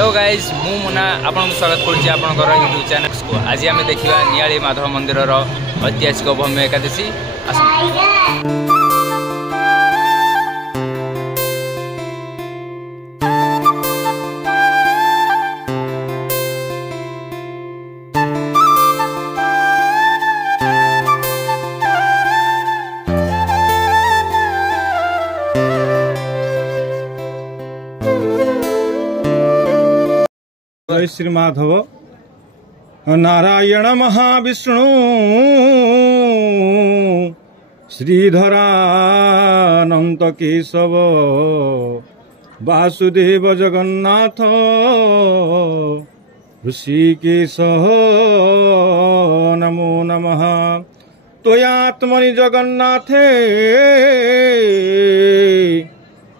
Hello guys मु मुना आपन स्वागत करुच्ची आपनकर यूट्यूब चैनल को। आज आम देखा नियाली माधव मंदिर ऐतिहासिक भौम्य एकादशी। जय श्री माधव। नारायण महाविष्णु श्रीधरानंत केशव वासुदेव जगन्नाथ ऋषिकेश नमो नमः। त्वयात्मनि जगन्नाथे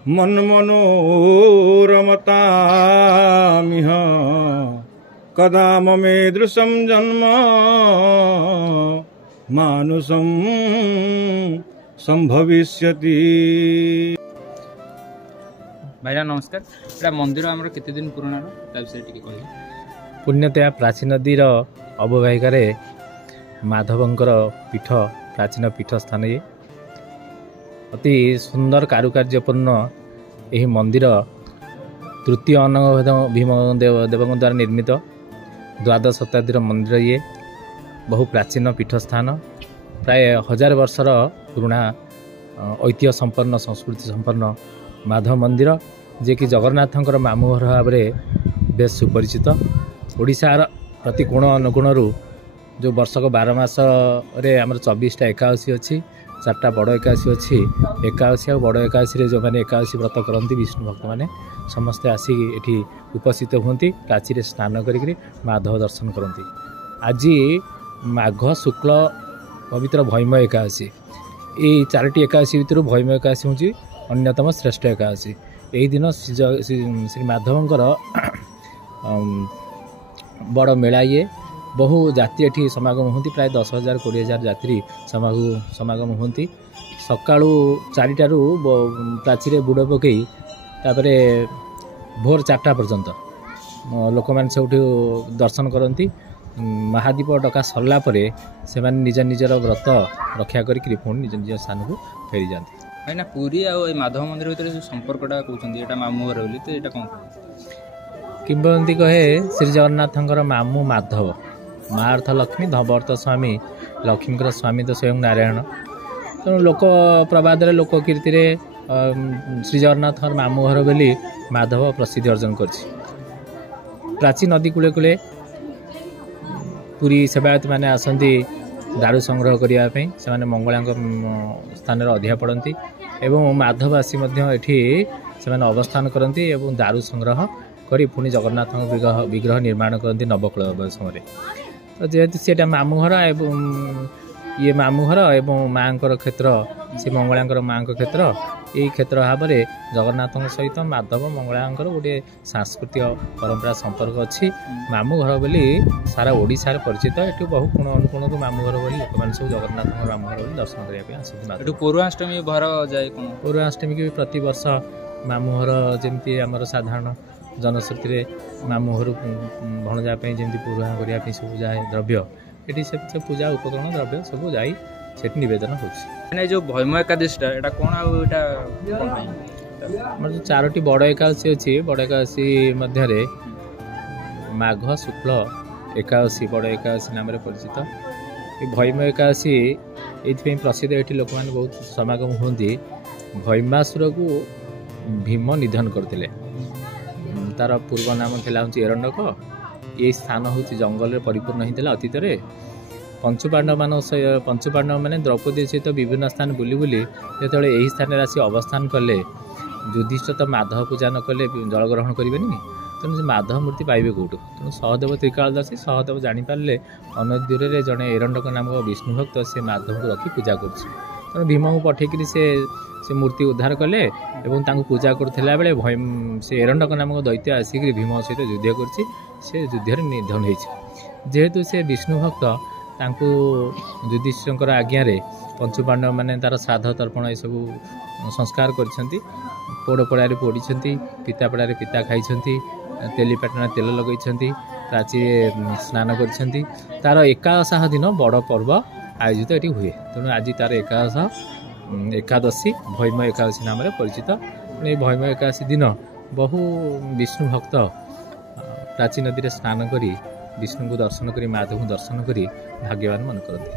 मन्मनोरमतामिह कदा ममेदृशं जन्म मानुषं संभविष्यति। भाईरा नमस्कार। एटा मंदिर आमर केते दिन पुराना विषय टिके कहि। पुण्यतया प्राचीन नदीर अववाहिकार माधवंकर पीठ प्राचीन पीठ स्थान ये अति सुंदर कारुकार्यपूर्ण यही मंदिर तृतीय अनंग भीम देवों द्वारा निर्मित द्वादश शताब्दी मंदिर। ये बहु प्राचीन पीठ स्थान प्राय 1000 वर्षर पुराना ऐतिह्य संपन्न संस्कृति संपन्न माधव मंदिर जे कि जगन्नाथंकर मामू घर भाव में बेस सुपरिचित। ओडिशार प्रति कोण अनुकोण जो वर्षक 12 मास रे आमर 24टा एकादशी अच्छी 4टा बड़ एकादशी अच्छी। एकादशी और बड़ एकादशी जो मैंने एकादशी व्रत करती विष्णु भक्त मैंने समस्ते आसिक ये उपस्थित होती प्राची स्नान करी माधव दर्शन करती। आज माघ शुक्ल पवित्र भैम एकादशी ये 4टी एकादशी भितर भैम एकादशी हूँ अन्यतम श्रेष्ठ एकादशी। यही दिन श्री माधवंकर बड़ मेला ये बहु जाति एठी समागम होती प्राय 10,000 20,000 यात्री समागम होती। सकाळू 4टारू प्राचीरे बुड़ पकई तापरे भोर 4टा पर्यंत लोक मैंने सब दर्शन करती। महादीप डका सरला परे से निज निजर व्रत रक्षा करी पुणी निज निज स्थान को फेरी जाती। भाईना पुरी आ माधव मंदिर भीतर जो संपर्कटा कहते एटा मामू घर बोली तो एटा कौन किंवदंती कहे श्री जगन्नाथंकर मामू माधव माँ अर्थ लक्ष्मी धव अर्थ स्वामी लक्ष्मीकर स्वामी तो स्वयं नारायण। तेणु लोक प्रबाद लोक कीर्ति श्री जगन्नाथ मामू घर बोली माधव प्रसिद्धि अर्जन कर। प्राची नदी कूले कूले पुरी सेवायत मैंने आसती दारू संग्रह करने से मंगला स्थान अधिया पड़ती एवं माधववासी एठी से अवस्थान करती एवं दारू संग्रह करी पुणी जगन्नाथ विग्रह निर्माण करती नवकल समय। तो जेहेतु सीटा मामू घर एवं ये मामू घर एवं माँ क्षेत्र से मंगला माँ क्षेत्र यही क्षेत्र भाव में जगन्नाथ सहित माधव मंगला गोटे सांस्कृतिक परंपरा संपर्क अच्छी। मामू घर बोली सारा ओडिशा परिचित। ये बहु कोण अनुकोण मामू घर बोली लोक मैंने सब जगन्नाथ मामू घर बोली दर्शन करने आसती। पौर्वाष्टमी भर जाए पौर्वाष्टमी की प्रति वर्ष मामू घर जमी आमर साधारण जनश्रुति मामू घर भणजापी जमी पूरा करने सब जाए द्रव्य ये से पूजा उपकरण द्रव्य सब जाई से नवेदन हो। जो भैम एकादशी एटा कौन आटा जो 4टी बड़ एकादशी अच्छी बड़ एकादशी मध्य माघ शुक्ल एकादशी बड़ एकादशी नाम परिचित। भैम एकादशी ये प्रसिद्ध ये लोक मैंने बहुत समागम होती। भैमासुर को भीम निधन करते तार पूर्व नाम था एरंडक। ये स्थान हूँ जंगल परिपूर्ण होता अतीत। पंचुपांडव मैंने द्रौपदी सहित विभिन्न स्थान बुली बुली जो यही स्थान आसी अवस्थान कले युधिष्ठिर तो माधव पूजा न कले जल ग्रहण करेंगे तेणु से माधव मूर्ति पाइबे कौटू। तेणु सहदेव त्रिकालदासी सहदेव जानीपारे अनेक दूर में जड़े एरंडक नामक विष्णु भक्त से माधव को रखी पूजा कर। तेणु भीम को पठेकरी से मूर्ति उद्धार कले और पूजा करुला बेले भैम से एरंडक नामक दैत्य आसिक भीम सहित युद्ध कर युद्ध निधन हो। जेहेतु से विष्णु भक्त ତାଙ୍କୁ ଯୁଧିଷ୍ଠିରଙ୍କର ଆଜ୍ଞାରେ ପଞ୍ଚୁପାଣ୍ଡବ ମାନେ ତାର ଶ୍ରାଦ୍ଧ ତର୍ପଣ ଏସବୁ ସଂସ୍କାର କରିଛନ୍ତି। ପୋଡ଼ପଡ଼ାରେ ପୋଡ଼ିଛନ୍ତି, ପିତାପଡ଼ାରେ ପିତା ଖାଇଛନ୍ତି, ତେଲିପାଟଣା ତେଲ ଲଗାଇଛନ୍ତି, ପ୍ରାଚୀରେ ସ୍ନାନ କରିଛନ୍ତି। ତାର ଏକାଦଶାହ ଦିନ ବଡ଼ ପର୍ବ ଆୟୋଜିତ ଏଠି ହୁଏ। ତେଣୁ ଆଜି ତାର ଏକାଦଶୀ ଭୈମ ଏକାଦଶୀ ନାମରେ ପରିଚିତ। ଏ ଭୈମ ଏକାଦଶୀ ଦିନ ବହୁ ବିଷ୍ଣୁ ଭକ୍ତ ପ୍ରାଚୀ ନଦୀରେ ସ୍ନାନ କରି ବିଷ୍ଣୁଙ୍କୁ ଦର୍ଶନ କରି ମାଧବଙ୍କୁ ଦର୍ଶନ କରି ଭାଗ୍ୟବାନ ମନେ କରନ୍ତି।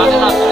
ଜଗନ୍ନାଥ